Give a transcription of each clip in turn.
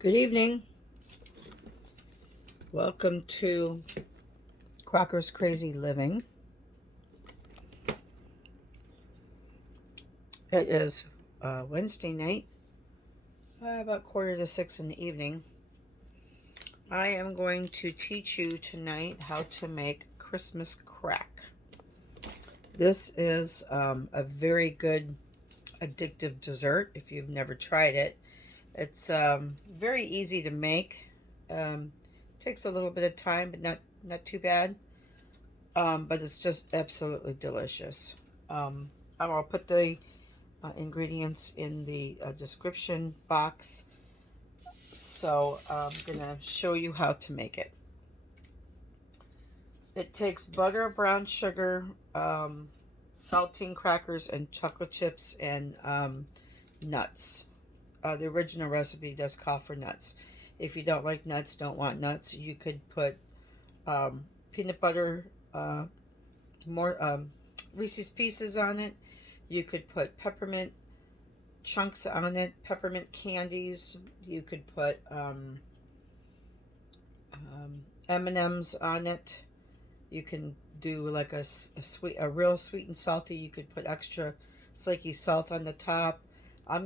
Good evening. Welcome to Crocker's Crazy Living. It is Wednesday night, about 5:45 in the evening. I am going to teach you tonight how to make Christmas crack. This is a very good addictive dessert if you've never tried it. It's very easy to make. Takes a little bit of time, but not too bad. But it's just absolutely delicious. I'll put the ingredients in the description box. So I'm going to show you how to make it. It takes butter, brown sugar, saltine crackers, and chocolate chips, and nuts. The original recipe does call for nuts. If you don't like nuts, don't want nuts, you could put peanut butter, more Reese's Pieces on it. You could put peppermint chunks on it, peppermint candies. You could put M&Ms on it. You can do like a real sweet and salty. You could put extra flaky salt on the top. I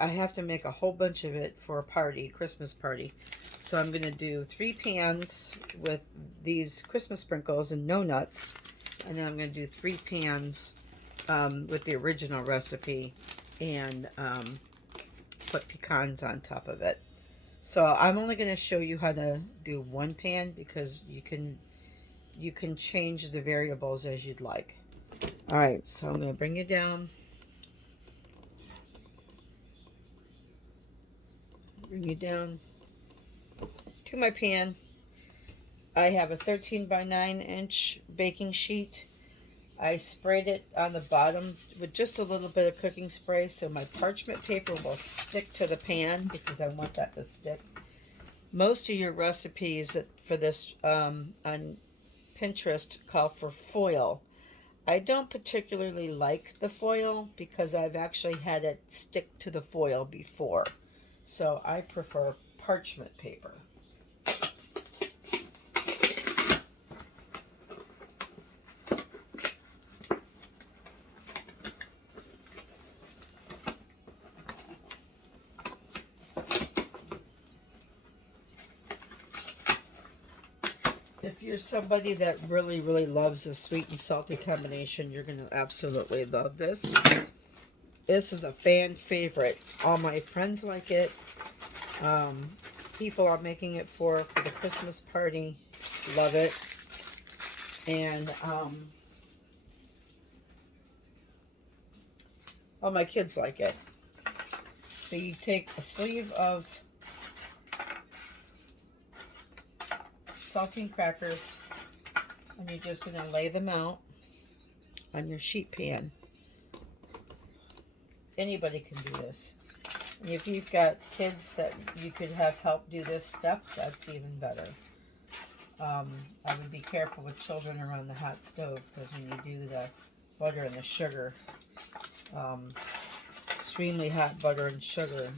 have to make a whole bunch of it for a party, Christmas party. So I'm going to do 3 pans with these Christmas sprinkles and no nuts. And then I'm going to do 3 pans with the original recipe and put pecans on top of it. So I'm only going to show you how to do 1 pan because you can change the variables as you'd like. All right, so I'm going to bring you down. Bring you down to my pan. I have a 13 by 9 inch baking sheet. I sprayed it on the bottom with just a little bit of cooking spray so my parchment paper will stick to the pan because I want that to stick. Most of your recipes for this on Pinterest call for foil. I don't particularly like the foil because I've actually had it stick to the foil before. So I prefer parchment paper. If you're somebody that really, really loves a sweet and salty combination, you're going to absolutely love this. This is a fan favorite. All my friends like it. People I'm making it for the Christmas party love it. And all my kids like it. So you take a sleeve of saltine crackers and you're just going to lay them out on your sheet pan. Anybody can do this. And if you've got kids that you could have help do this step, that's even better. I would be careful with children around the hot stove because when you do the butter and the sugar, extremely hot butter and sugar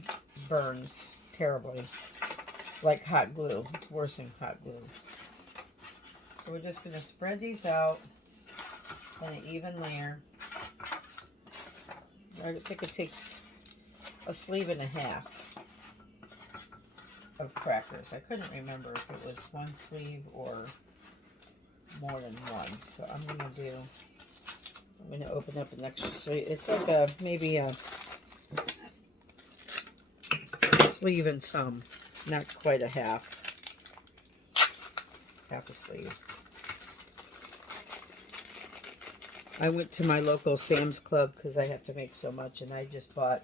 burns terribly. It's like hot glue. It's worse than hot glue. So we're just going to spread these out in an even layer. I think it takes a sleeve and a half of crackers. I couldn't remember if it was 1 sleeve or more than 1. So I'm going to open up an extra sleeve. It's like maybe a sleeve and some. It's not quite a half a sleeve. I went to my local Sam's Club because I have to make so much, and I just bought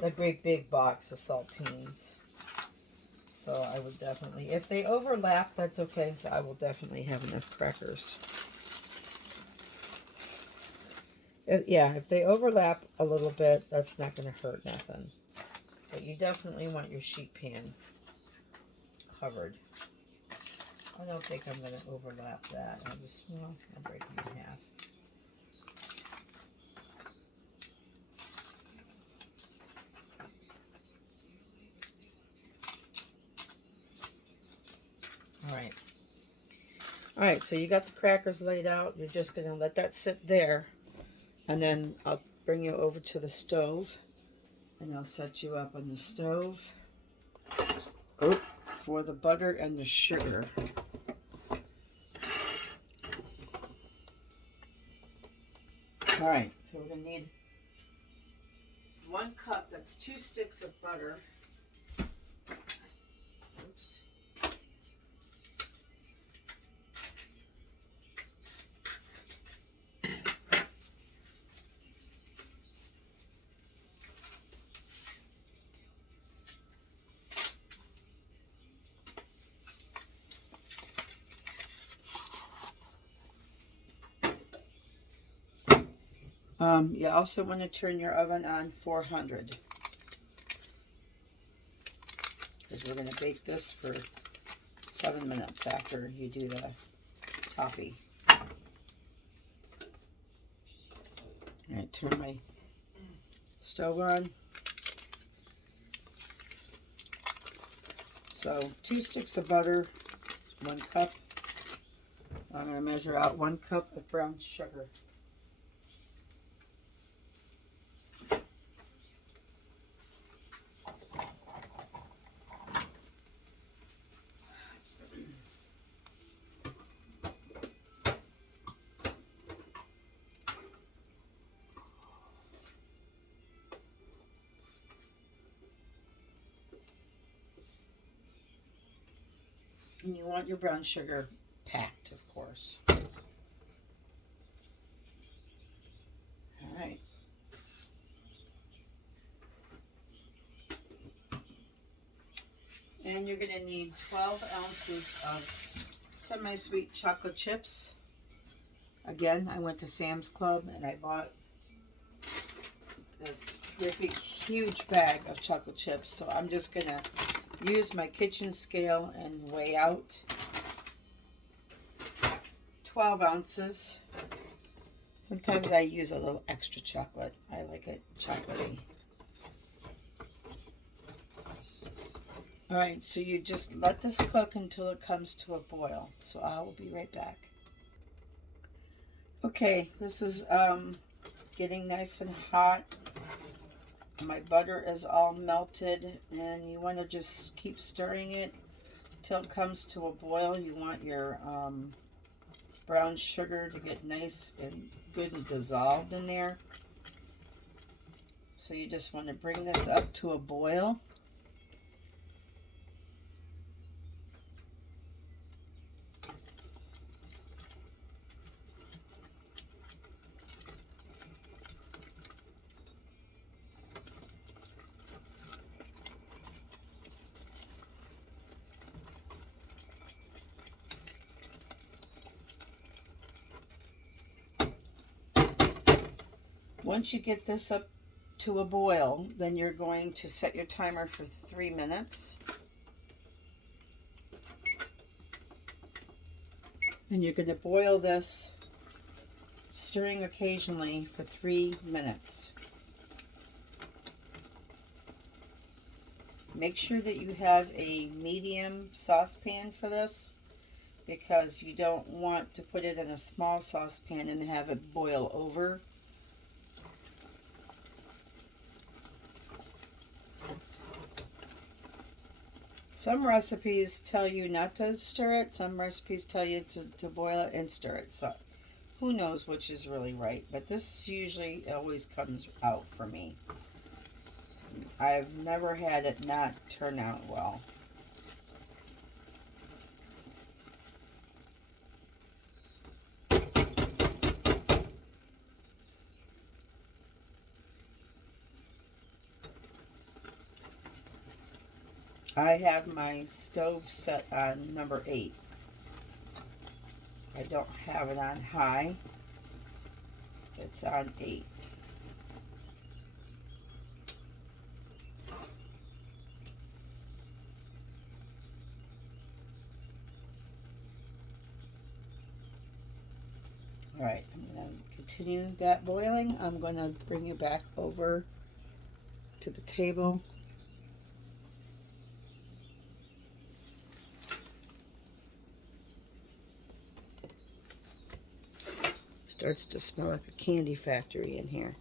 a great big box of saltines. So I would definitely, if they overlap, that's okay. So I will definitely have enough crackers. If they overlap a little bit, that's not going to hurt nothing. But you definitely want your sheet pan covered. I don't think I'm going to overlap that. I'll break them in half. All right. All right, so you got the crackers laid out. You're just going to let that sit there. And then I'll bring you over to the stove. And I'll set you up on the stove. Oh, for the butter and the sugar. All right, so we're going to need 1 cup. That's 2 sticks of butter. Oops. You also want to turn your oven on 400 because we're going to bake this for 7 minutes after you do the toffee. All right, turn my stove on. So 2 sticks of butter, 1 cup. I'm going to measure out 1 cup of brown sugar. And you want your brown sugar packed, of course. All right. And you're going to need 12 ounces of semi-sweet chocolate chips. Again, I went to Sam's Club and I bought this big, huge bag of chocolate chips. So I'm just going to use my kitchen scale and weigh out 12 ounces. Sometimes I use a little extra chocolate. I like it chocolatey. All right, so you just let this cook until it comes to a boil. So I will be right back. Okay, this is getting nice and hot. My butter is all melted, and you want to just keep stirring it till it comes to a boil. You want your brown sugar to get nice and good and dissolved in there. So you just want to bring this up to a boil. Once you get this up to a boil, then you're going to set your timer for 3 minutes. And you're going to boil this, stirring occasionally, for 3 minutes. Make sure that you have a medium saucepan for this, because you don't want to put it in a small saucepan and have it boil over. Some recipes tell you not to stir it. Some recipes tell you to boil it and stir it. So who knows which is really right. But this usually always comes out for me. I've never had it not turn out well. I have my stove set on number 8. I don't have it on high. It's on 8. All right, I'm going to continue that boiling. I'm going to bring you back over to the table. Starts to smell like a candy factory in here.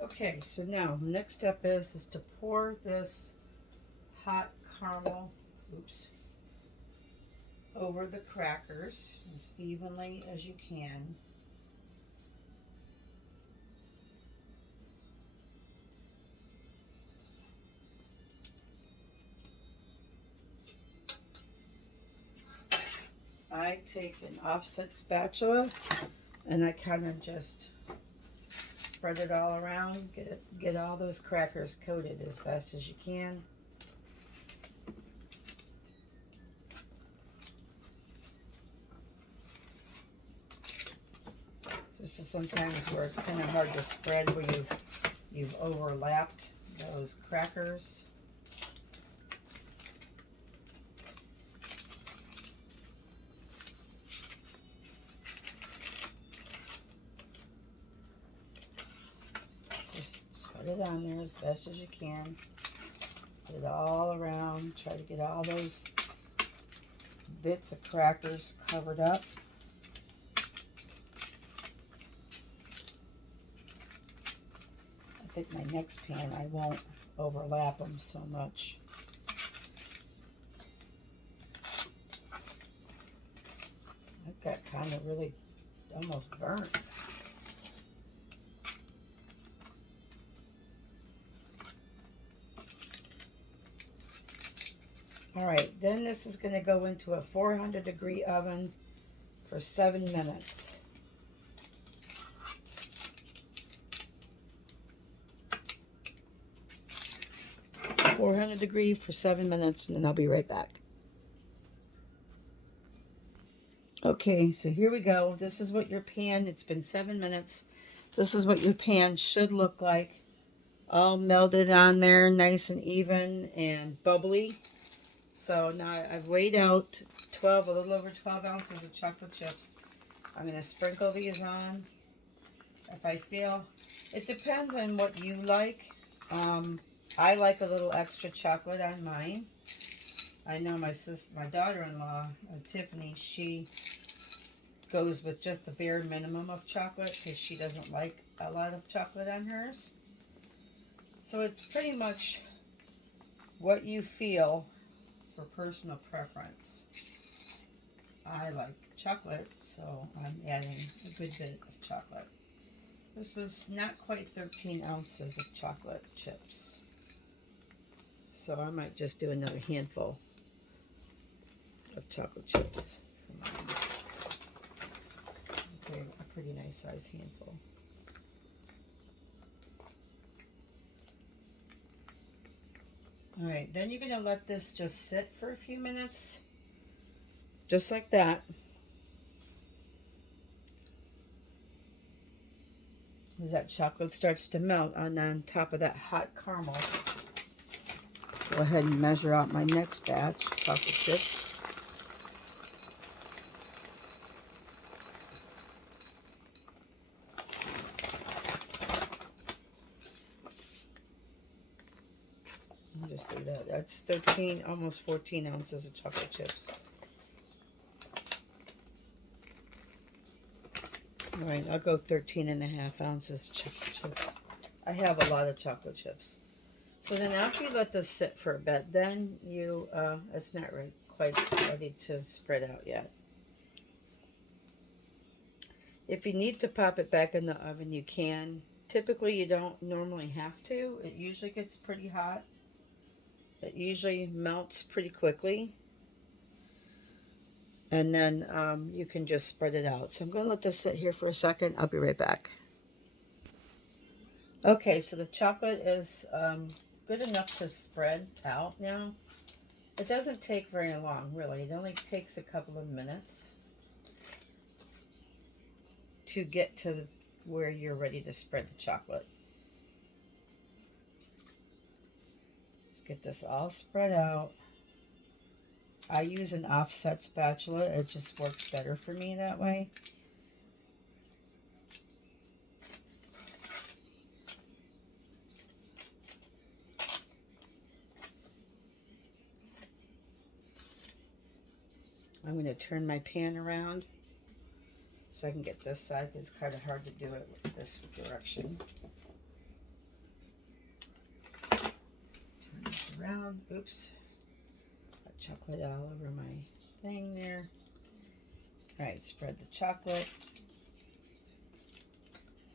Okay, so now next step is to pour this hot caramel, over the crackers as evenly as you can. I take an offset spatula and I kind of just spread it all around, get all those crackers coated as fast as you can. This is sometimes where it's kind of hard to spread, where you've overlapped those crackers. It on there as best as you can. Get it all around. Try to get all those bits of crackers covered up. I think my next pan I won't overlap them so much. I've got kind of really almost burnt. All right, then this is going to go into a 400-degree oven for 7 minutes. $400 for 7 minutes, and then I'll be right back. Okay, so here we go. This is what your pan, it's been 7 minutes. This is what your pan should look like. All melted on there, nice and even and bubbly. So now I've weighed out a little over 12 ounces of chocolate chips. I'm going to sprinkle these on. If I feel, it depends on what you like. I like a little extra chocolate on mine. I know my daughter-in-law, Tiffany, she goes with just the bare minimum of chocolate because she doesn't like a lot of chocolate on hers. So it's pretty much what you feel for personal preference. I like chocolate, so I'm adding a good bit of chocolate. This was not quite 13 ounces of chocolate chips. So I might just do another handful of chocolate chips. Okay, a pretty nice size handful. All right, then you're going to let this just sit for a few minutes, just like that. As that chocolate starts to melt on top of that hot caramel, go ahead and measure out my next batch of chocolate chips. do that. That's 13, almost 14 ounces of chocolate chips. All right, I'll go 13.5 ounces of chocolate chips. I have a lot of chocolate chips. So then after you let this sit for a bit, then you, it's not right, quite ready to spread out yet. If you need to pop it back in the oven, you can. Typically, you don't normally have to. It usually gets pretty hot. It usually melts pretty quickly. And then you can just spread it out. So I'm going to let this sit here for a second. I'll be right back. Okay, so the chocolate is good enough to spread out now. It doesn't take very long, really. It only takes a couple of minutes to get to where you're ready to spread the chocolate. Let's get this all spread out. I use an offset spatula. It just works better for me that way. I'm going to turn my pan around so I can get this side. It's kind of hard to do it with this direction. Turn this around. Oops. Got chocolate all over my thing there. All right, spread the chocolate.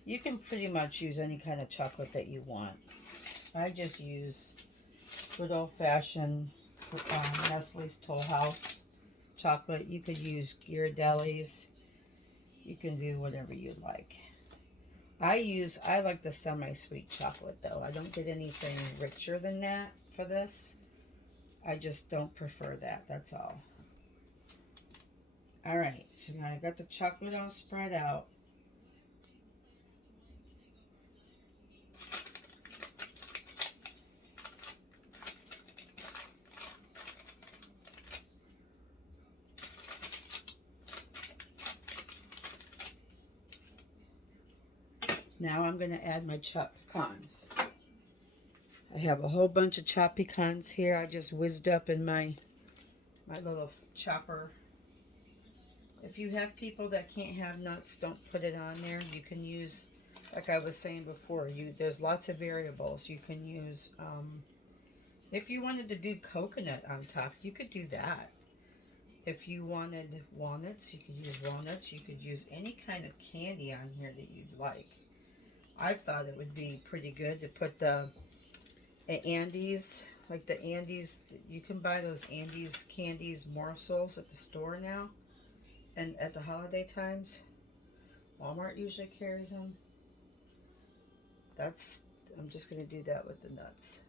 You can pretty much use any kind of chocolate that you want. I just use good old-fashioned Nestle's Toll House chocolate. You could use Ghirardelli's. You can do whatever you like. I like the semi-sweet chocolate though. I don't get anything richer than that for this. I just don't prefer that, that's all. All right, so now I got the chocolate all spread out. Now I'm going to add my chopped pecans. I have a whole bunch of chopped pecans here. I just whizzed up in my little chopper. If you have people that can't have nuts, don't put it on there. You can use, like I was saying before, there's lots of variables. You can use, if you wanted to do coconut on top, you could do that. If you wanted walnuts, you could use walnuts. You could use any kind of candy on here that you'd like. I thought it would be pretty good to put the Andes, like the Andes, you can buy those Andes candies morsels at the store now, and at the holiday times. Walmart usually carries them. I'm just going to do that with the nuts.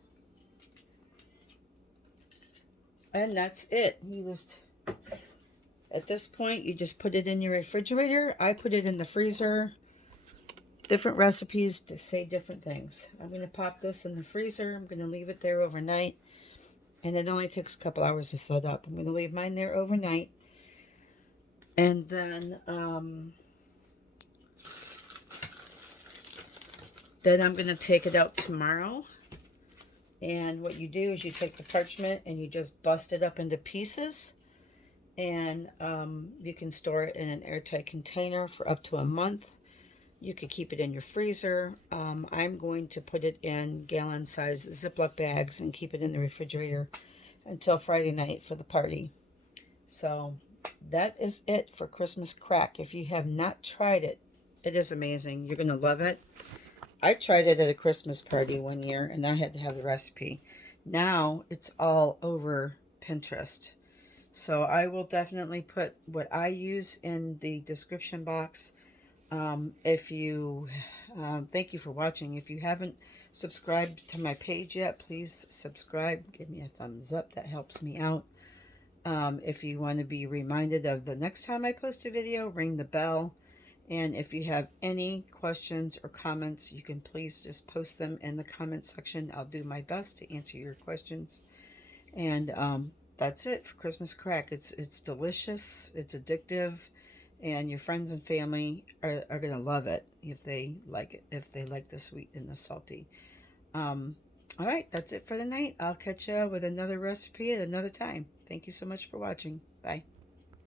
And that's it. At this point, you just put it in your refrigerator. I put it in the freezer. Different recipes to say different things. I'm going to pop this in the freezer. I'm going to leave it there overnight. And it only takes a couple hours to set up. I'm going to leave mine there overnight. And then I'm going to take it out tomorrow. And what you do is you take the parchment and you just bust it up into pieces. And you can store it in an airtight container for up to a month. You could keep it in your freezer. I'm going to put it in gallon-size Ziploc bags and keep it in the refrigerator until Friday night for the party. So that is it for Christmas crack. If you have not tried it, it is amazing. You're going to love it. I tried it at a Christmas party one year, and I had to have the recipe. Now it's all over Pinterest. So I will definitely put what I use in the description box. Thank you for watching. If you haven't subscribed to my page yet, please subscribe. Give me a thumbs up. That helps me out. If you want to be reminded of the next time I post a video, ring the bell. And if you have any questions or comments, you can please just post them in the comment section. I'll do my best to answer your questions. And that's it for Christmas crack. It's delicious. It's addictive. And your friends and family are going to love it if they like it, if they like the sweet and the salty. All right, that's it for the night. I'll catch you with another recipe at another time. Thank you so much for watching. Bye.